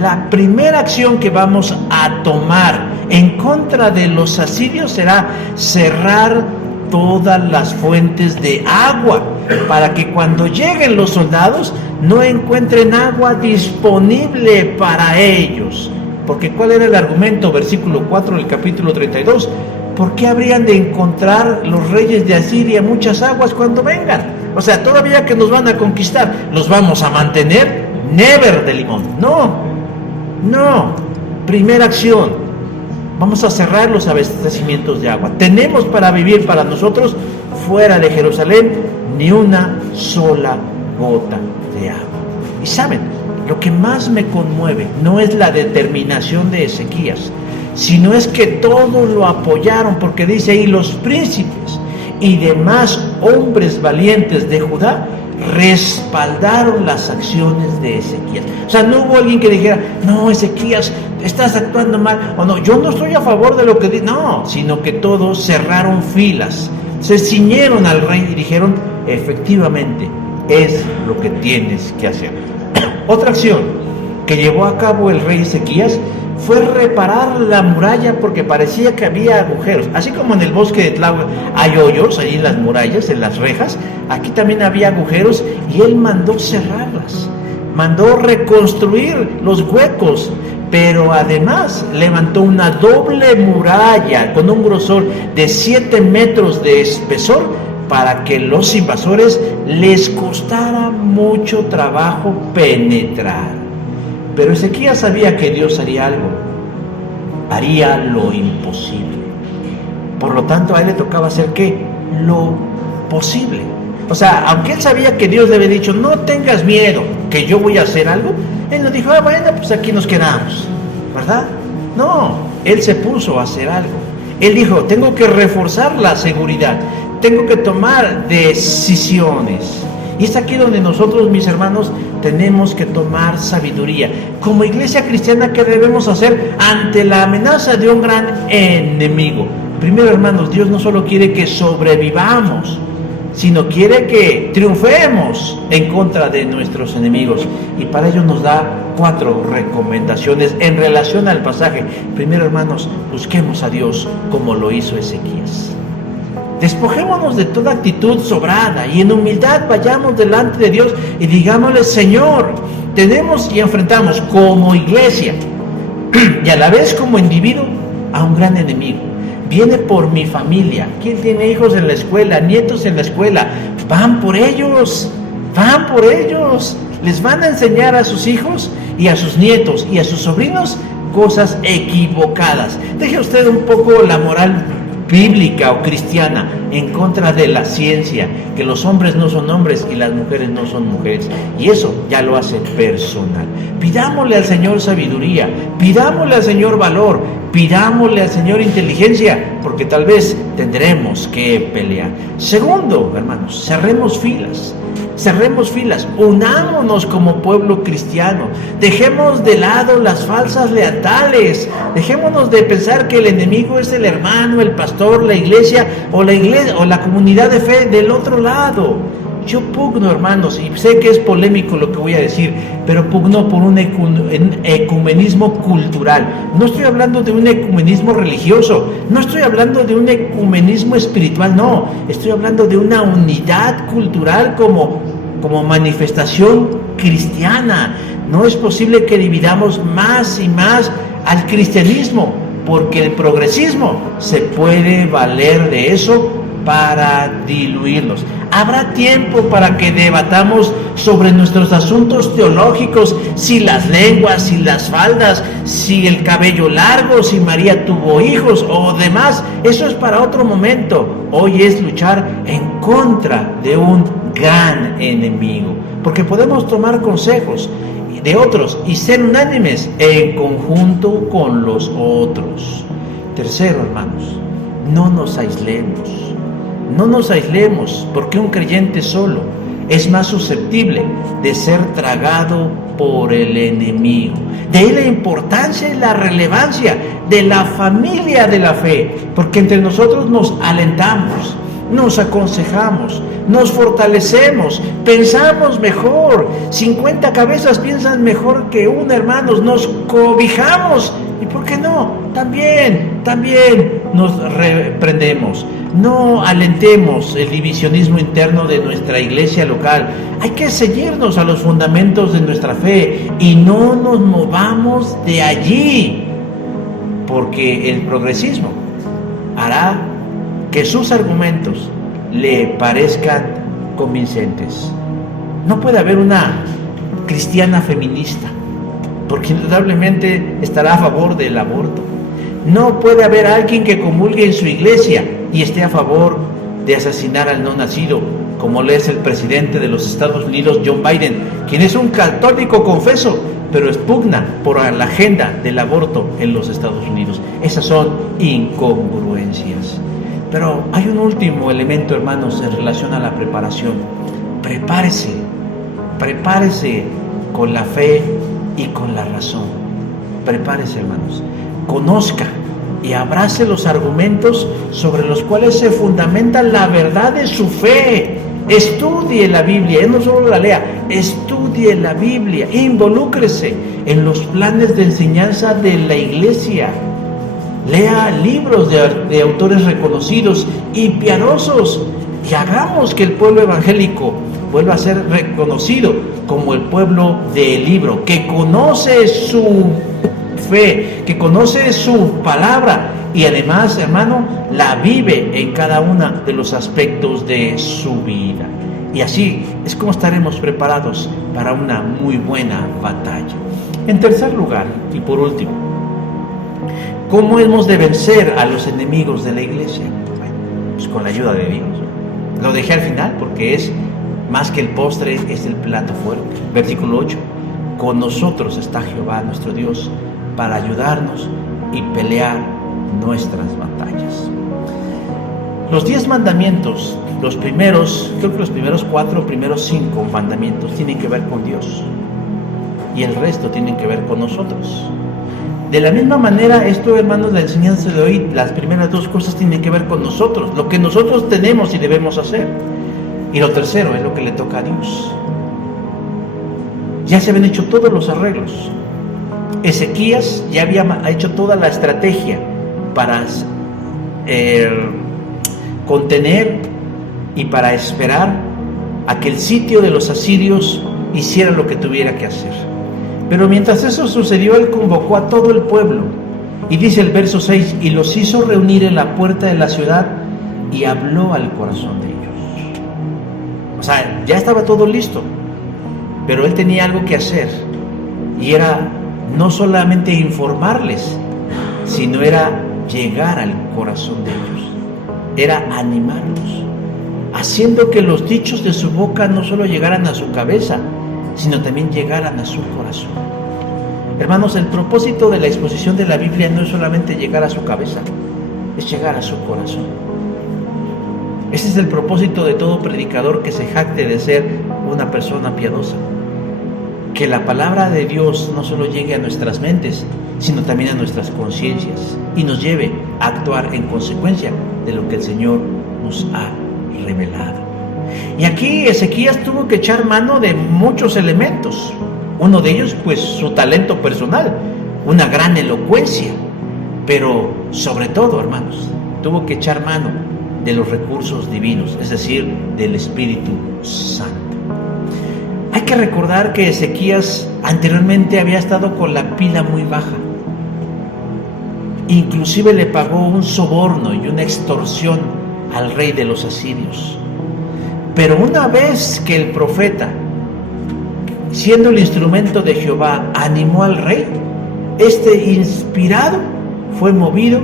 la primera acción que vamos a tomar en contra de los asirios será cerrar todas las fuentes de agua, para que cuando lleguen los soldados no encuentren agua disponible para ellos. Porque ¿cuál era el argumento? Versículo 4 del capítulo 32. ¿Por qué habrían de encontrar los reyes de Asiria muchas aguas cuando vengan? O sea, todavía que nos van a conquistar, ¿los vamos a mantener? Never de limón. No. Primera acción. Vamos a cerrar los abastecimientos de agua. Tenemos para vivir para nosotros fuera de Jerusalén ni una sola gota de agua. Y saben, lo que más me conmueve no es la determinación de Ezequías, sino es que todos lo apoyaron, porque dice ahí, los príncipes y demás hombres valientes de Judá respaldaron las acciones de Ezequías. O sea, no hubo alguien que dijera, no, Ezequías, estás actuando mal, o no, yo no estoy a favor de lo que dice. No, sino que todos cerraron filas, se ciñeron al rey y dijeron, efectivamente, es lo que tienes que hacer. Otra acción que llevó a cabo el rey Ezequías fue reparar la muralla, porque parecía que había agujeros. Así como en el bosque de Tláhuac hay hoyos ahí en las murallas, en las rejas, aquí también había agujeros y él mandó cerrarlas, mandó reconstruir los huecos, pero además levantó una doble muralla con un grosor de 7 metros de espesor, para que los invasores les costara mucho trabajo penetrar. Pero Ezequías sabía que Dios haría algo, haría lo imposible. Por lo tanto, a él le tocaba hacer ¿qué? Lo posible. O sea, aunque él sabía que Dios le había dicho, no tengas miedo, que yo voy a hacer algo, él no dijo, bueno, pues aquí nos quedamos, ¿verdad? No, él se puso a hacer algo. Él dijo, tengo que reforzar la seguridad, tengo que tomar decisiones. Y es aquí donde nosotros, mis hermanos, tenemos que tomar sabiduría. Como iglesia cristiana, ¿qué debemos hacer ante la amenaza de un gran enemigo? Primero, hermanos, Dios no solo quiere que sobrevivamos, sino quiere que triunfemos en contra de nuestros enemigos. Y para ello nos da 4 recomendaciones en relación al pasaje. Primero, hermanos, busquemos a Dios como lo hizo Ezequías. Despojémonos de toda actitud sobrada y en humildad vayamos delante de Dios y digámosle, Señor, tenemos y enfrentamos como iglesia y a la vez como individuo a un gran enemigo. Viene por mi familia. ¿Quién tiene hijos en la escuela, nietos en la escuela? Van por ellos. Les van a enseñar a sus hijos y a sus nietos y a sus sobrinos cosas equivocadas. Deje usted un poco la moral bíblica o cristiana en contra de la ciencia, que los hombres no son hombres y las mujeres no son mujeres, y eso ya lo hace personal. Pidámosle al Señor sabiduría, pidámosle al Señor valor, pidámosle al Señor inteligencia, porque tal vez tendremos que pelear. Segundo, hermanos, cerremos filas, unámonos como pueblo cristiano, dejemos de lado las falsas lealtades, dejémonos de pensar que el enemigo es el hermano, el pastor, la iglesia o la comunidad de fe del otro lado. Yo pugno, hermanos, y sé que es polémico lo que voy a decir, pero pugno por un ecumenismo cultural. No estoy hablando de un ecumenismo religioso, no estoy hablando de un ecumenismo espiritual, no. Estoy hablando de una unidad cultural como manifestación cristiana. No es posible que dividamos más y más al cristianismo, porque el progresismo se puede valer de eso para diluirlos. Habrá tiempo para que debatamos sobre nuestros asuntos teológicos, si las lenguas, si las faldas, si el cabello largo, si María tuvo hijos o demás. Eso es para otro momento. Hoy es luchar en contra de un gran enemigo, porque podemos tomar consejos de otros y ser unánimes en conjunto con los otros. Tercero, hermanos, no nos aislemos. No nos aislemos, porque un creyente solo es más susceptible de ser tragado por el enemigo. De ahí la importancia y la relevancia de la familia de la fe, porque entre nosotros nos alentamos, nos aconsejamos, nos fortalecemos, pensamos mejor. 50 cabezas piensan mejor que una, hermanos. Nos cobijamos y, ¿por qué no? También nos reprendemos. No alentemos el divisionismo interno de nuestra iglesia local. Hay que ceñirnos a los fundamentos de nuestra fe y no nos movamos de allí, porque el progresismo hará que sus argumentos le parezcan convincentes. No puede haber una cristiana feminista, porque indudablemente estará a favor del aborto. No puede haber alguien que comulgue en su iglesia y esté a favor de asesinar al no nacido, como lo es el presidente de los Estados Unidos, John Biden, quien es un católico confeso, pero expugna por la agenda del aborto en los Estados Unidos. Esas son incongruencias. Pero hay un último elemento, hermanos, en relación a la preparación. Prepárese con la fe y con la razón. Prepárese, hermanos. Conozca y abrace los argumentos sobre los cuales se fundamenta la verdad de su fe. Estudie la Biblia, no solo la lea, estudie la Biblia, involúcrese en los planes de enseñanza de la iglesia. Lea libros de autores reconocidos y piadosos, y hagamos que el pueblo evangélico vuelva a ser reconocido como el pueblo del libro, que conoce su fe, que conoce su palabra y además, hermano, la vive en cada uno de los aspectos de su vida. Y así es como estaremos preparados para una muy buena batalla. En tercer lugar, y por último, ¿cómo hemos de vencer a los enemigos de la iglesia? Bueno, pues con la ayuda de Dios. Lo dejé al final porque es más que el postre, es el plato fuerte. Versículo 8. Con nosotros está Jehová nuestro Dios para ayudarnos y pelear nuestras batallas. Los 10 mandamientos, los primeros 4, primeros 5 mandamientos tienen que ver con Dios y el resto tienen que ver con nosotros. De la misma manera, esto, hermanos, la enseñanza de hoy, las primeras 2 cosas tienen que ver con nosotros, lo que nosotros tenemos y debemos hacer. Y lo tercero es lo que le toca a Dios. Ya se habían hecho todos los arreglos. Ezequías ya había hecho toda la estrategia para contener y para esperar a que el sitio de los asirios hiciera lo que tuviera que hacer. Pero mientras eso sucedió, él convocó a todo el pueblo. Y dice el verso 6, y los hizo reunir en la puerta de la ciudad y habló al corazón de ellos. O sea, ya estaba todo listo, pero él tenía algo que hacer. Y era no solamente informarles, sino era llegar al corazón de ellos. Era animarlos, haciendo que los dichos de su boca no solo llegaran a su cabeza, sino también llegaran a su corazón. Hermanos, el propósito de la exposición de la Biblia no es solamente llegar a su cabeza, es llegar a su corazón. Ese es el propósito de todo predicador que se jacte de ser una persona piadosa. Que la palabra de Dios no solo llegue a nuestras mentes, sino también a nuestras conciencias y nos lleve a actuar en consecuencia de lo que el Señor nos ha revelado. Y aquí Ezequías tuvo que echar mano de muchos elementos. Uno de ellos, pues, su talento personal, una gran elocuencia, pero sobre todo, hermanos, tuvo que echar mano de los recursos divinos, es decir, del Espíritu Santo. Hay que recordar que Ezequías anteriormente había estado con la pila muy baja. Inclusive le pagó un soborno y una extorsión al rey de los asirios. Pero una vez que el profeta, siendo el instrumento de Jehová, animó al rey, este inspirado fue movido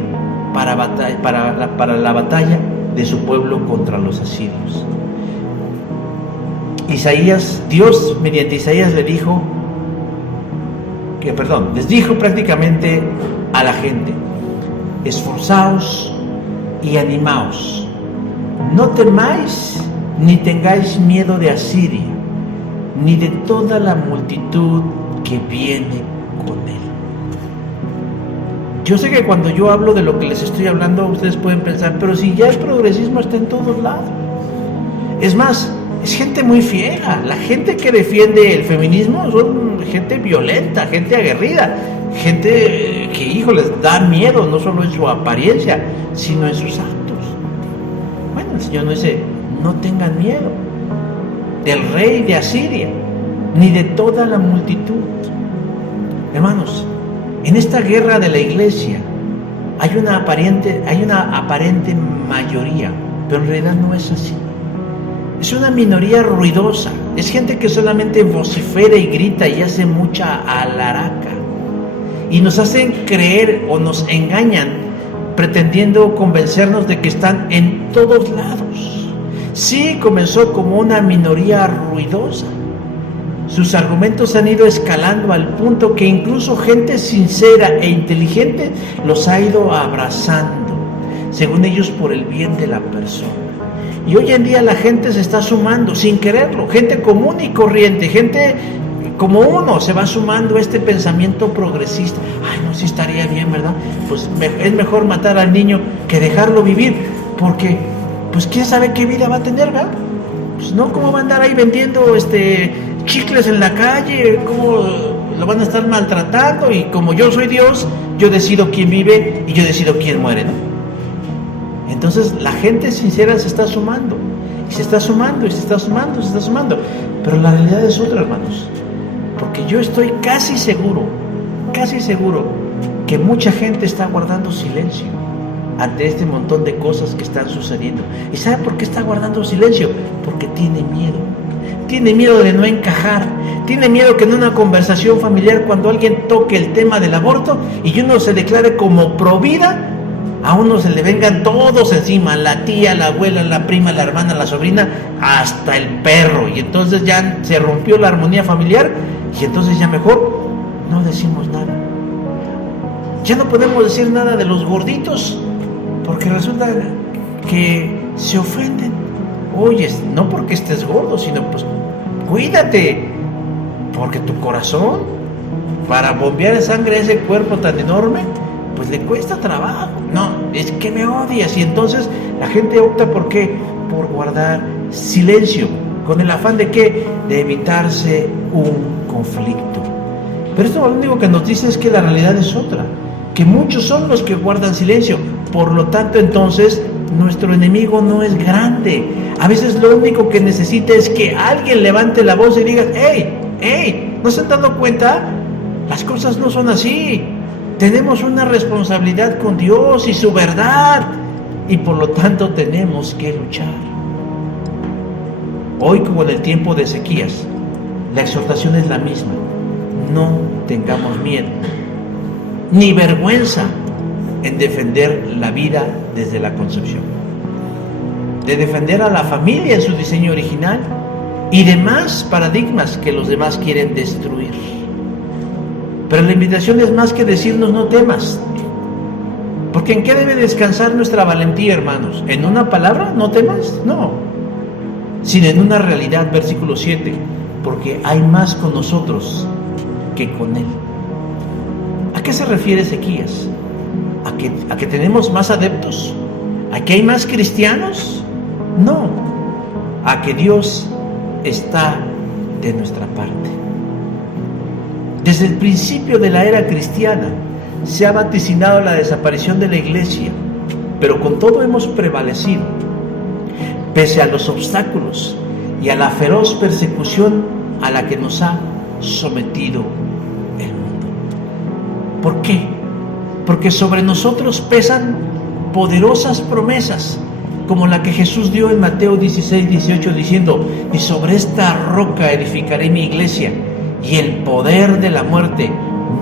para la batalla de su pueblo contra los asirios. Dios mediante Isaías le dijo: les dijo prácticamente a la gente: esforzaos y animaos, no temáis ni tengáis miedo de Asiria, ni de toda la multitud que viene con él. Yo sé que cuando yo hablo de lo que les estoy hablando, ustedes pueden pensar, pero si ya el progresismo está en todos lados. Es más, es gente muy fiera. La gente que defiende el feminismo son gente violenta, gente aguerrida, gente que, híjoles, da miedo, no solo en su apariencia, sino en sus actos. Bueno, el Señor no dice: no tengan miedo del rey de Asiria, ni de toda la multitud. Hermanos, en esta guerra de la iglesia hay una aparente mayoría, pero en realidad no es así. Es una minoría ruidosa, es gente que solamente vocifera y grita y hace mucha alaraca. Y nos hacen creer o nos engañan pretendiendo convencernos de que están en todos lados. Sí, comenzó como una minoría ruidosa. Sus argumentos han ido escalando al punto que incluso gente sincera e inteligente los ha ido abrazando, según ellos, por el bien de la persona. Y hoy en día la gente se está sumando sin quererlo, gente común y corriente, gente como uno se va sumando a este pensamiento progresista. Ay, no, sí estaría bien, ¿verdad? Pues es mejor matar al niño que dejarlo vivir, porque pues quién sabe qué vida va a tener, ¿verdad? Pues no, ¿cómo va a andar ahí vendiendo chicles en la calle? ¿Cómo lo van a estar maltratando? Y como yo soy Dios, yo decido quién vive y yo decido quién muere, ¿no? Entonces la gente sincera se está sumando, y se está sumando, y se está sumando, y se está sumando. Pero la realidad es otra, hermanos. Porque yo estoy casi seguro que mucha gente está guardando silencio ante este montón de cosas que están sucediendo. ¿Y sabe por qué está guardando silencio? Porque tiene miedo. Tiene miedo de no encajar. Tiene miedo que en una conversación familiar, cuando alguien toque el tema del aborto y uno se declare como pro vida, a uno se le vengan todos encima: la tía, la abuela, la prima, la hermana, la sobrina, hasta el perro. Y entonces ya se rompió la armonía familiar, y entonces ya mejor no decimos nada. Ya no podemos decir nada de los gorditos, porque resulta que se ofenden. Oye, no porque estés gordo, sino pues cuídate, porque tu corazón, para bombear sangre a ese cuerpo tan enorme, pues le cuesta trabajo. No, es que me odias. Y entonces la gente opta ¿por qué? Por guardar silencio, con el afán de ¿qué? De evitarse un conflicto. Pero esto lo único que nos dice es que la realidad es otra, que muchos son los que guardan silencio. Por lo tanto, entonces, nuestro enemigo no es grande. A veces lo único que necesita es que alguien levante la voz y diga: ¡Hey! ¿No se han dado cuenta? Las cosas no son así. Tenemos una responsabilidad con Dios y su verdad, y por lo tanto tenemos que luchar. Hoy, como en el tiempo de Ezequías, la exhortación es la misma: no tengamos miedo ni vergüenza en defender la vida desde la concepción, de defender a la familia en su diseño original y demás paradigmas que los demás quieren destruir. Pero la invitación es más que decirnos: no temas. Porque ¿en qué debe descansar nuestra valentía, hermanos? ¿En una palabra? ¿No temas? No. Sino en una realidad, versículo 7. Porque hay más con nosotros que con él. ¿A qué se refiere Ezequías? ¿A que tenemos más adeptos? ¿A que hay más cristianos? No. A que Dios está de nuestra parte. Desde el principio de la era cristiana se ha vaticinado la desaparición de la iglesia, pero con todo hemos prevalecido, pese a los obstáculos y a la feroz persecución a la que nos ha sometido el mundo. ¿Por qué? Porque sobre nosotros pesan poderosas promesas, como la que Jesús dio en Mateo 16:18, diciendo: y sobre esta roca edificaré mi iglesia, y el poder de la muerte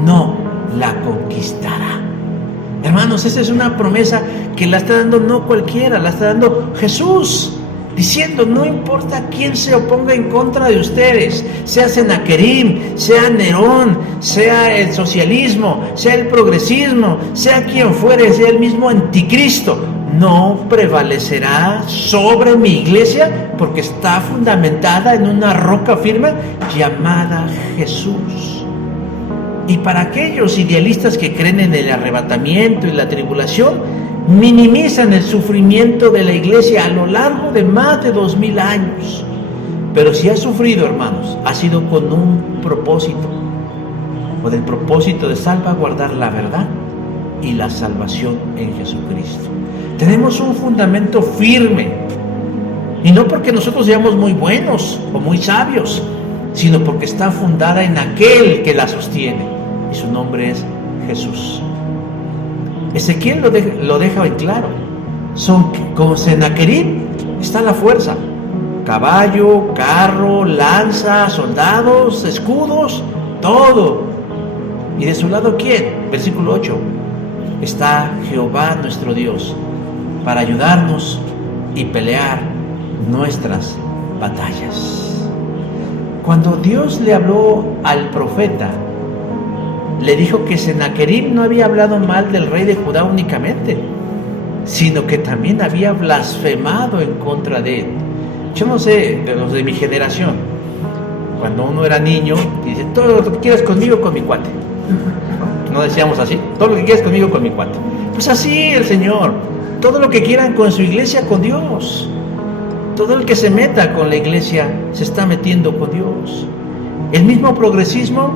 no la conquistará. Hermanos, esa es una promesa que la está dando no cualquiera, la está dando Jesús. diciendo: no importa quién se oponga en contra de ustedes, sea Sennacherib, sea Nerón, sea el socialismo, sea el progresismo, sea quien fuere, sea el mismo anticristo, no prevalecerá sobre mi iglesia, porque está fundamentada en una roca firme llamada Jesús. Y para aquellos idealistas que creen en el arrebatamiento y la tribulación, minimizan el sufrimiento de la iglesia a lo largo de más de 2000 años. Pero si ha sufrido, hermanos, ha sido con un propósito, con el propósito de salvaguardar la verdad y la salvación en Jesucristo. Tenemos un fundamento firme, y no porque nosotros seamos muy buenos o muy sabios, sino porque está fundada en aquel que la sostiene, y su nombre es Jesús. Ezequiel lo deja en claro. Con Sennacherib está la fuerza: caballo, carro, lanza, soldados, escudos, todo. ¿Y de su lado quién? Versículo 8: está Jehová nuestro Dios para ayudarnos y pelear nuestras batallas. Cuando Dios le habló al profeta, le dijo que Sennacherib no había hablado mal del rey de Judá únicamente, sino que también había blasfemado en contra de él. Yo no sé, de los de mi generación, cuando uno era niño, dice: todo lo que quieras conmigo, con mi cuate. ¿No decíamos así? Todo lo que quieras conmigo, con mi cuate. Pues así el Señor: todo lo que quieran con su iglesia, con Dios. Todo el que se meta con la iglesia se está metiendo con Dios. El mismo progresismo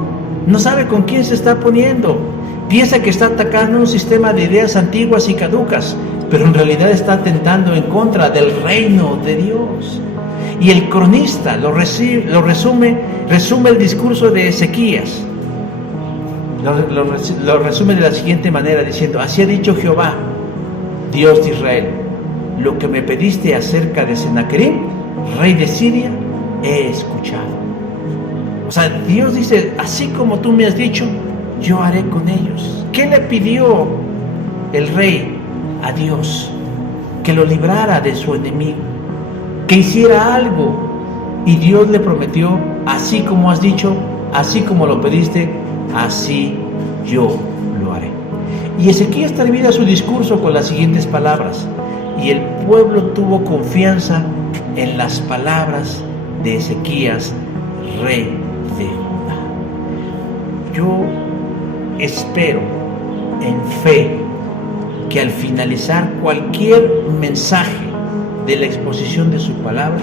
no sabe con quién se está poniendo. Piensa que está atacando un sistema de ideas antiguas y caducas, pero en realidad está atentando en contra del reino de Dios. Y el cronista resume el discurso de Ezequías. Lo resume de la siguiente manera, diciendo: así ha dicho Jehová, Dios de Israel: lo que me pediste acerca de Sennacherib, rey de Siria, he escuchado. O sea, Dios dice: así como tú me has dicho, yo haré con ellos. ¿Qué le pidió el rey a Dios? Que lo librara de su enemigo, que hiciera algo. Y Dios le prometió: así como has dicho, así como lo pediste, así yo lo haré. Y Ezequías termina su discurso con las siguientes palabras: y el pueblo tuvo confianza en las palabras de Ezequías, rey de Judá. Yo espero en fe que al finalizar cualquier mensaje de la exposición de su palabra,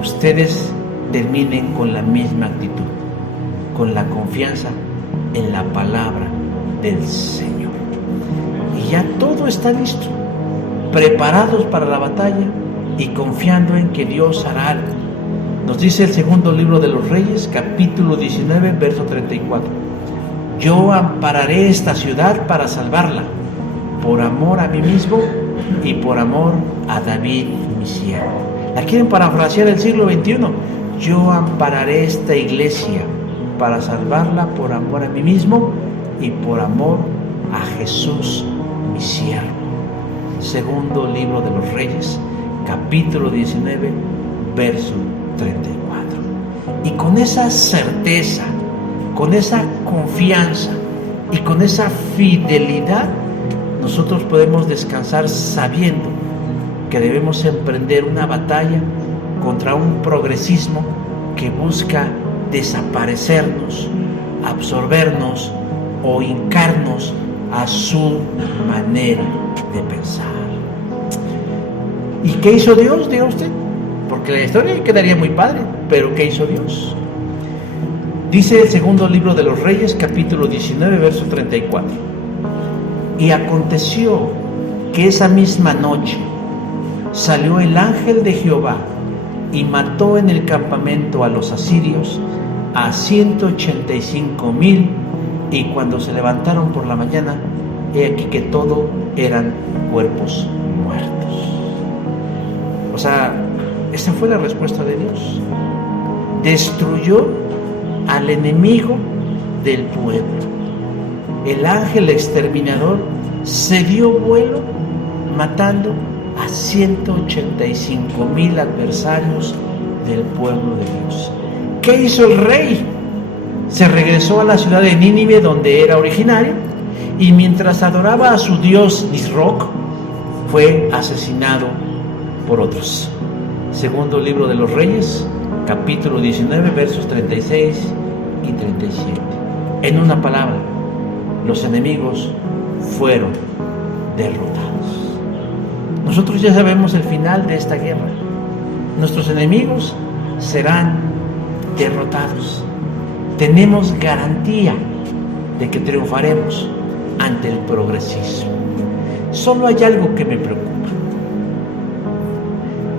ustedes terminen con la misma actitud, con la confianza en la palabra del Señor. Y ya todo está listo, preparados para la batalla y confiando en que Dios hará algo. Nos dice el segundo libro de los Reyes, capítulo 19, verso 34: yo ampararé esta ciudad para salvarla, por amor a mí mismo y por amor a David mi siervo. ¿La quieren parafrasear del siglo XXI? Yo ampararé esta iglesia para salvarla por amor a mí mismo y por amor a Jesús mi siervo. Segundo libro de los Reyes, capítulo 19, verso 34. Y con esa certeza, con esa confianza y con esa fidelidad, nosotros podemos descansar sabiendo que debemos emprender una batalla contra un progresismo que busca desaparecernos, absorbernos o hincarnos a su manera de pensar. ¿Y qué hizo Dios? Diga usted, porque la historia quedaría muy padre, pero ¿qué hizo Dios? Dice el segundo libro de los Reyes, capítulo 19, verso 34: y aconteció que esa misma noche salió el ángel de Jehová y mató en el campamento a los asirios a 185,000, y cuando se levantaron por la mañana, he aquí que todo eran cuerpos muertos. O sea, esa fue la respuesta de Dios. Destruyó al enemigo del pueblo. El ángel exterminador se dio vuelo matando a 185,000 adversarios del pueblo de Dios. ¿Qué hizo el rey? Se regresó a la ciudad de Nínive, donde era originario, y mientras adoraba a su dios Nisroch, fue asesinado por otros. Segundo libro de los Reyes, capítulo 19, versos 36 y 37. En una palabra, los enemigos fueron derrotados. Nosotros ya sabemos el final de esta guerra. Nuestros enemigos serán derrotados. Tenemos garantía de que triunfaremos ante el progresismo. Solo hay algo que me preocupa: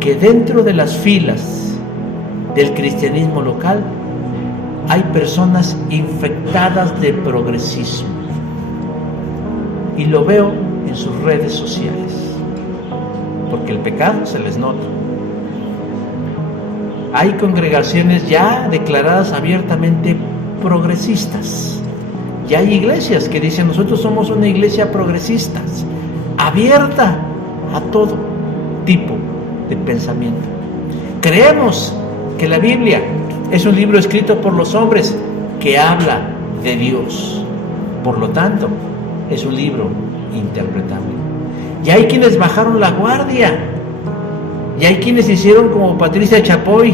que dentro de las filas del cristianismo local hay personas infectadas de progresismo, y lo veo en sus redes sociales, porque el pecado se les nota. Hay congregaciones ya declaradas abiertamente progresistas. Ya hay iglesias que dicen: nosotros somos una iglesia progresista, abierta a todo tipo de pensamiento. Creemos que la Biblia es un libro escrito por los hombres que habla de Dios. Por lo tanto, es un libro interpretable. Y hay quienes bajaron la guardia. Y hay quienes hicieron como Patricia Chapoy: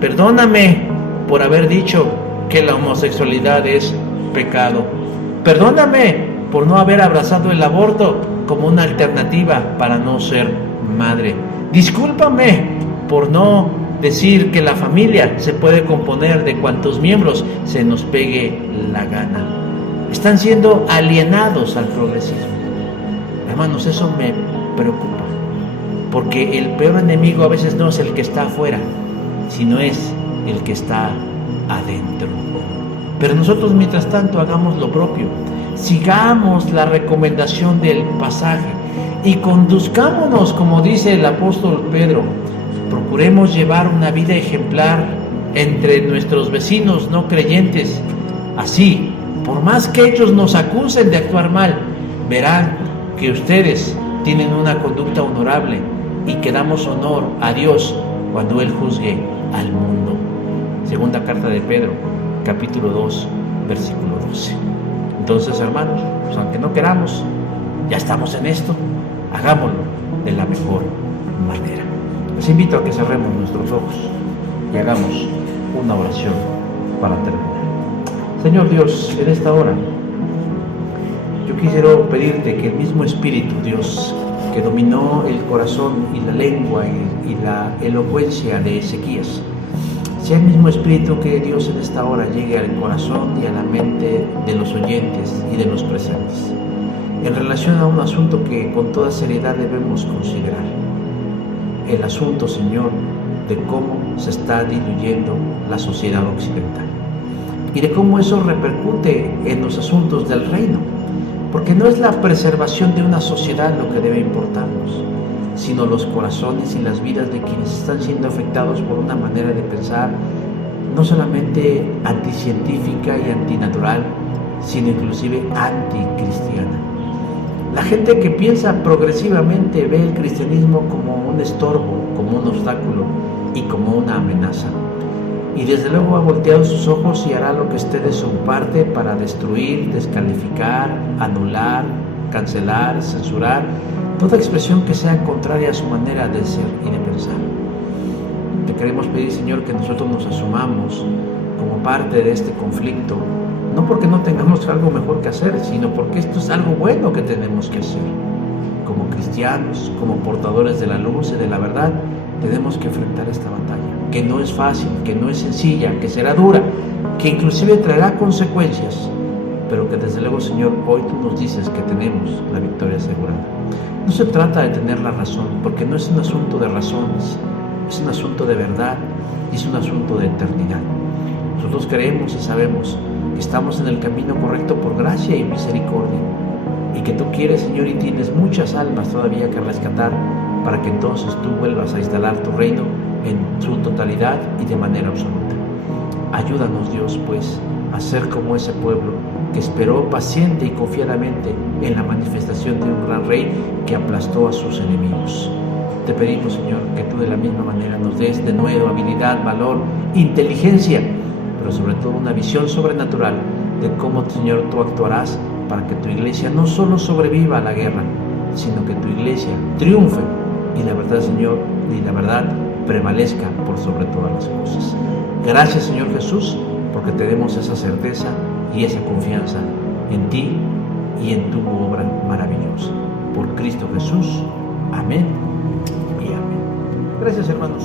perdóname por haber dicho que la homosexualidad es pecado. Perdóname por no haber abrazado el aborto como una alternativa para no ser madre. Discúlpame por no decir que la familia se puede componer de cuantos miembros se nos pegue la gana. Están siendo alienados al progresismo. Hermanos, eso me preocupa, porque el peor enemigo a veces no es el que está afuera, sino es el que está adentro. Pero nosotros, mientras tanto, hagamos lo propio. Sigamos la recomendación del pasaje y conduzcámonos, como dice el apóstol Pedro. Procuremos llevar una vida ejemplar entre nuestros vecinos no creyentes. Así, por más que ellos nos acusen de actuar mal, verán que ustedes tienen una conducta honorable y que damos honor a Dios cuando Él juzgue al mundo. Segunda carta de Pedro, capítulo 2, versículo 12. Entonces, hermanos, pues aunque no queramos, ya estamos en esto, hagámoslo de la mejor manera. Les invito a que cerremos nuestros ojos y hagamos una oración para terminar. Señor Dios, en esta hora yo quisiera pedirte que el mismo Espíritu, Dios, que dominó el corazón y la lengua y la elocuencia de Ezequías, sea el mismo Espíritu que Dios en esta hora llegue al corazón y a la mente de los oyentes y de los presentes, en relación a un asunto que con toda seriedad debemos considerar. El asunto, Señor, de cómo se está diluyendo la sociedad occidental y de cómo eso repercute en los asuntos del reino, porque no es la preservación de una sociedad lo que debe importarnos, sino los corazones y las vidas de quienes están siendo afectados por una manera de pensar no solamente anticientífica y antinatural, sino inclusive anticristiana. La gente que piensa progresivamente ve el cristianismo como un estorbo, como un obstáculo y como una amenaza. Y desde luego ha volteado sus ojos y hará lo que esté de su parte para destruir, descalificar, anular, cancelar, censurar toda expresión que sea contraria a su manera de ser y de pensar. Te queremos pedir, Señor, que nosotros nos asumamos como parte de este conflicto, no porque no tengamos algo mejor que hacer, sino porque esto es algo bueno que tenemos que hacer. Como cristianos, como portadores de la luz y de la verdad, tenemos que enfrentar esta batalla, que no es fácil, que no es sencilla, que será dura, que inclusive traerá consecuencias, pero que desde luego, Señor, hoy tú nos dices que tenemos la victoria asegurada. No se trata de tener la razón, porque no es un asunto de razones, es un asunto de verdad y es un asunto de eternidad. Nosotros creemos y sabemos que estamos en el camino correcto por gracia y misericordia, y que tú quieres, Señor, y tienes muchas almas todavía que rescatar para que entonces tú vuelvas a instalar tu reino en su totalidad y de manera absoluta. Ayúdanos, Dios, pues, a ser como ese pueblo que esperó paciente y confiadamente en la manifestación de un gran rey que aplastó a sus enemigos. Te pedimos, Señor, que tú de la misma manera nos des de nuevo habilidad, valor, inteligencia, pero sobre todo una visión sobrenatural de cómo, Señor, tú actuarás para que tu iglesia no solo sobreviva a la guerra, sino que tu iglesia triunfe y la verdad, Señor, y la verdad prevalezca por sobre todas las cosas. Gracias, Señor Jesús, porque tenemos esa certeza y esa confianza en ti y en tu obra maravillosa. Por Cristo Jesús. Amén y amén. Gracias, hermanos.